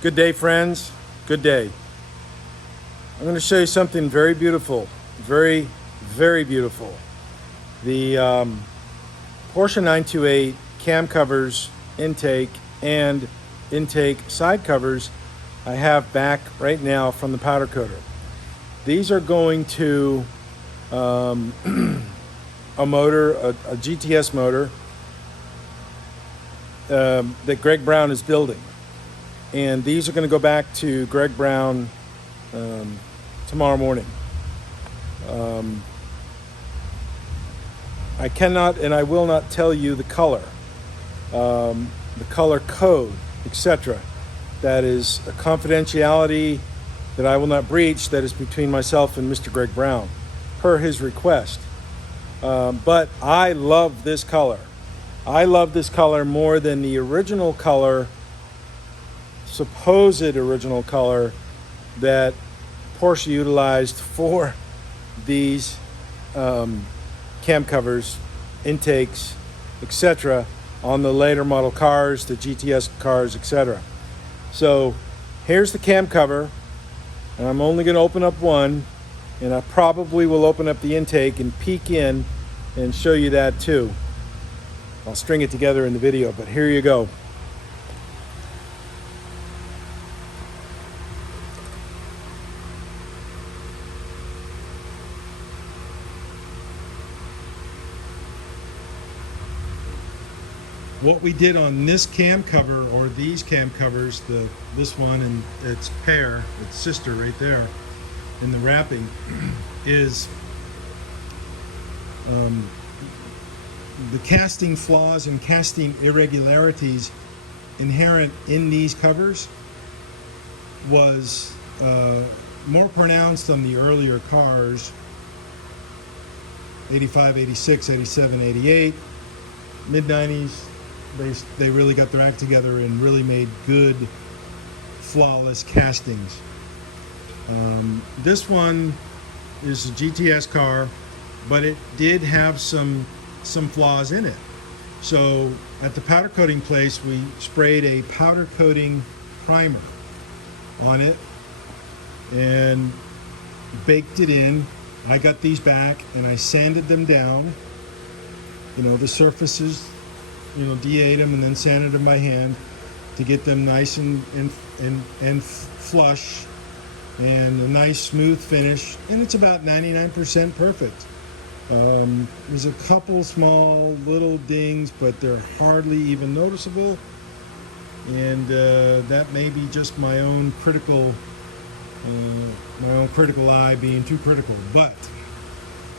Good day, friends. Good day. I'm going to show you something very beautiful. Very, very beautiful. The Porsche 928 cam covers intake and intake side covers I have back right now from the powder coater. These are going to a motor, a GTS motor that Greg Brown is building. And these are going to go back to Greg Brown tomorrow morning. I cannot and I will not tell you the color code, etc. That is a confidentiality that I will not breach. That is between myself and Mr. Greg Brown, per his request. But I love this color. I love this color more than the original color, supposed original color that Porsche utilized for these cam covers, intakes, etc. on the later model cars, the GTS cars, etc. So here's the cam cover, and I'm only going to open up one, and I probably will open up the intake and peek in and show you that too. I'll string it together in the video, but here you go. What we did on this cam cover, or these cam covers, this one and its pair, its sister right there in the wrapping, is the casting flaws and casting irregularities inherent in these covers was more pronounced on the earlier cars, 85, 86, 87, 88, mid-90s. They really got their act together and really made good, flawless castings. This one is a GTS car, but it did have some flaws in it. So at the powder coating place, we sprayed a powder coating primer on it and baked it in. I got these back and I sanded them down. The surfaces, de-ate them and then sanded them by hand to get them nice and flush and a nice smooth finish, and it's about 99% perfect. There's a couple small little dings, but they're hardly even noticeable, and that may be just my own critical eye being too critical, but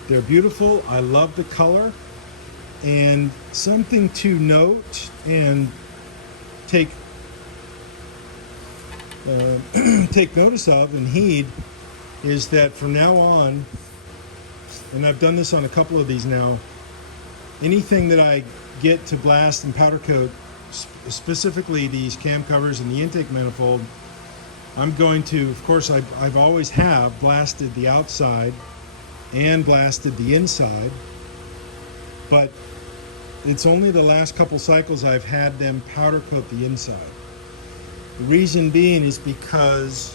they're beautiful. I love the color. And something to note and take notice of and heed is that from now on, and I've done this on a couple of these now, anything that I get to blast and powder coat, specifically these cam covers and the intake manifold, I'm going to, of course, I've always have blasted the outside and blasted the inside, but it's only the last couple cycles I've had them powder coat the inside. The reason being is because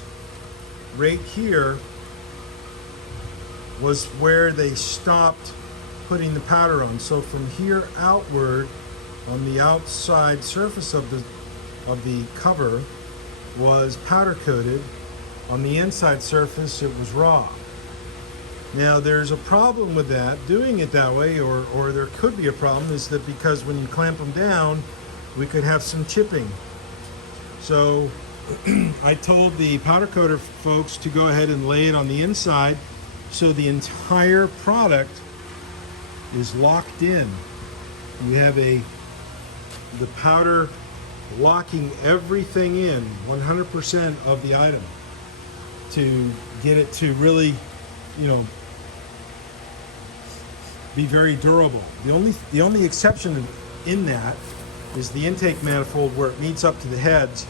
right here was where they stopped putting the powder on. So from here outward, on the outside surface of the cover was powder coated. On the inside surface, it was raw. Now there's a problem with that, doing it that way, or there could be a problem, is that because when you clamp them down, we could have some chipping. So I told the powder coater folks to go ahead and lay it on the inside so the entire product is locked in. You have the powder locking everything in, 100% of the item, to get it to really, be very durable. The only exception in that is the intake manifold, where it meets up to the heads.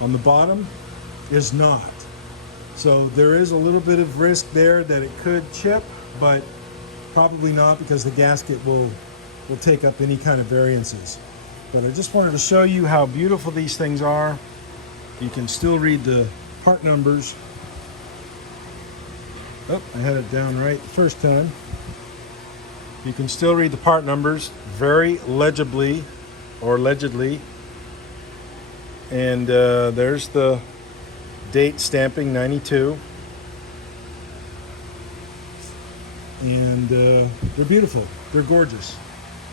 On the bottom is not. So there is a little bit of risk there that it could chip, but probably not, because the gasket will take up any kind of variances. But I just wanted to show you how beautiful these things are. You can still read the part numbers. Oh, I had it down right the first time. You can still read the part numbers very legibly or allegedly. And there's the date stamping, 92. And they're beautiful. They're gorgeous.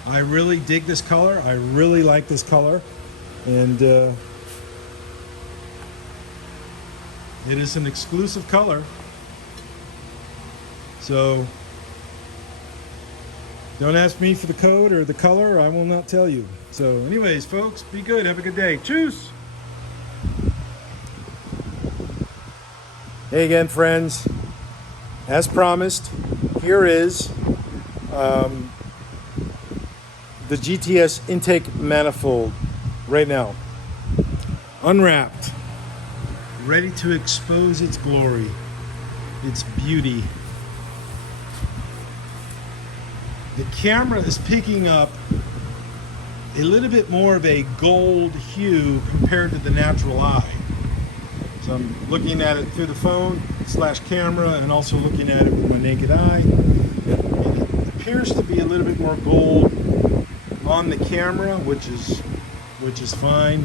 I really dig this color. I really like this color. And it is an exclusive color. So don't ask me for the code or the color. I will not tell you. So anyways, folks, be good. Have a good day. Tschüss. Hey again, friends. As promised, here is the GTS intake manifold right now. Unwrapped. Ready to expose its glory, its beauty. The camera is picking up a little bit more of a gold hue compared to the natural eye. So I'm looking at it through the phone / camera and also looking at it with my naked eye. It appears to be a little bit more gold on the camera, which is fine.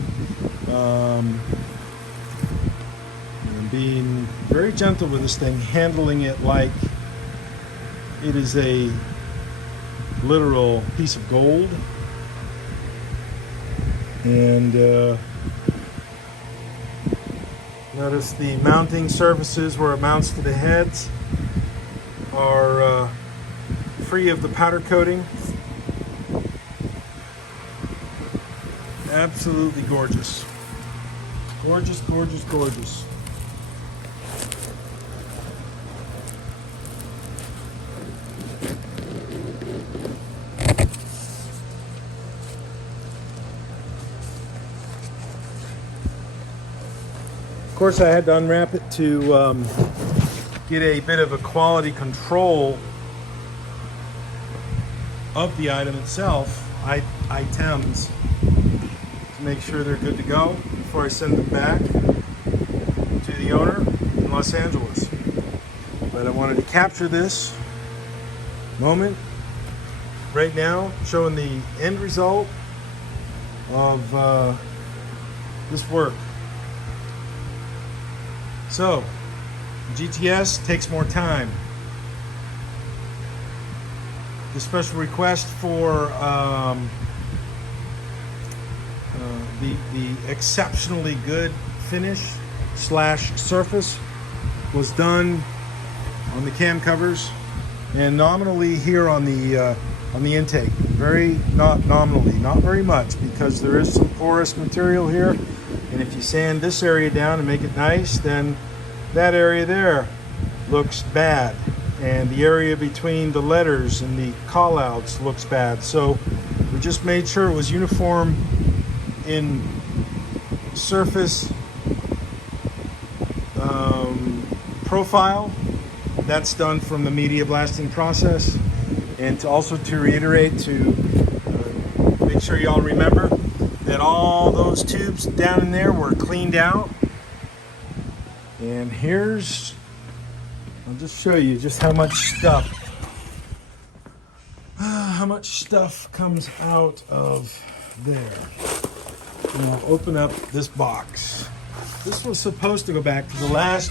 I'm being very gentle with this thing, handling it like it is a literal piece of gold. And notice the mounting surfaces where it mounts to the heads are free of the powder coating. Absolutely gorgeous. Gorgeous, gorgeous, gorgeous. Of course, I had to unwrap it to get a bit of a quality control of the item itself, items, to make sure they're good to go before I send them back to the owner in Los Angeles. But I wanted to capture this moment right now, showing the end result of this work. So, GTS takes more time. The special request for the exceptionally good finish / surface was done on the cam covers and nominally here on the intake. Not nominally, not very much, because there is some porous material here. And if you sand this area down and make it nice, then that area there looks bad. And the area between the letters and the callouts looks bad. So we just made sure it was uniform in surface profile. That's done from the media blasting process. And to reiterate, to make sure y'all remember that all those tubes down in there were cleaned out. And I'll just show you just how much stuff comes out of there. And I'll open up this box. This was supposed to go back to the last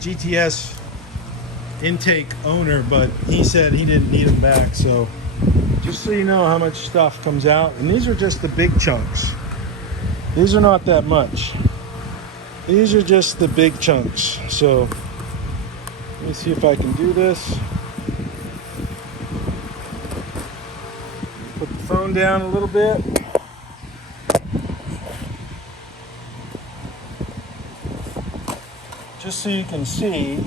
GTS intake owner, but he said he didn't need them back. So just so you know how much stuff comes out. And these are just the big chunks. These are not that much. These are just the big chunks. So let me see if I can do this. Put the phone down a little bit. Just so you can see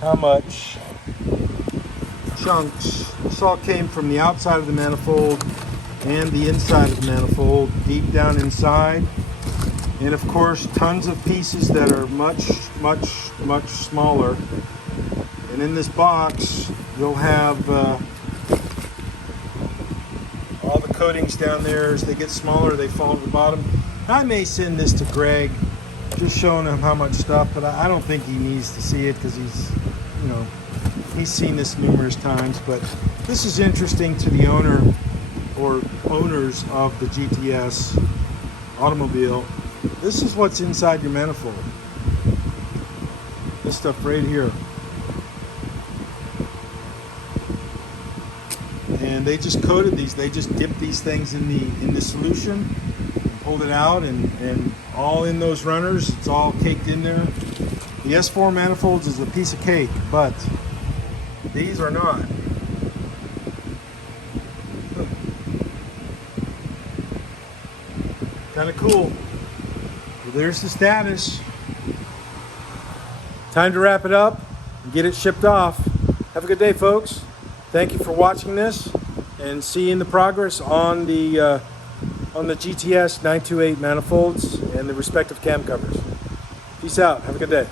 how much chunks. This all came from the outside of the manifold and the inside of the manifold, deep down inside. And of course, tons of pieces that are much, much, much smaller. And in this box, you'll have all the coatings down there. As they get smaller, they fall to the bottom. I may send this to Greg, just showing him how much stuff, but I don't think he needs to see it because he's, you know, he's seen this numerous times. But this is interesting to the owner or owners of the GTS automobile. This is what's inside your manifold. This stuff right here. And they just coated these. They just dipped these things in the solution, pulled it out, and all in those runners. It's all caked in there. The S4 manifolds is a piece of cake, but these are not. Kind of cool. Well, there's the status. Time to wrap it up and get it shipped off. Have a good day, folks. Thank you for watching this, and seeing the progress on the GTS 928 manifolds and the respective cam covers. Peace out. Have a good day.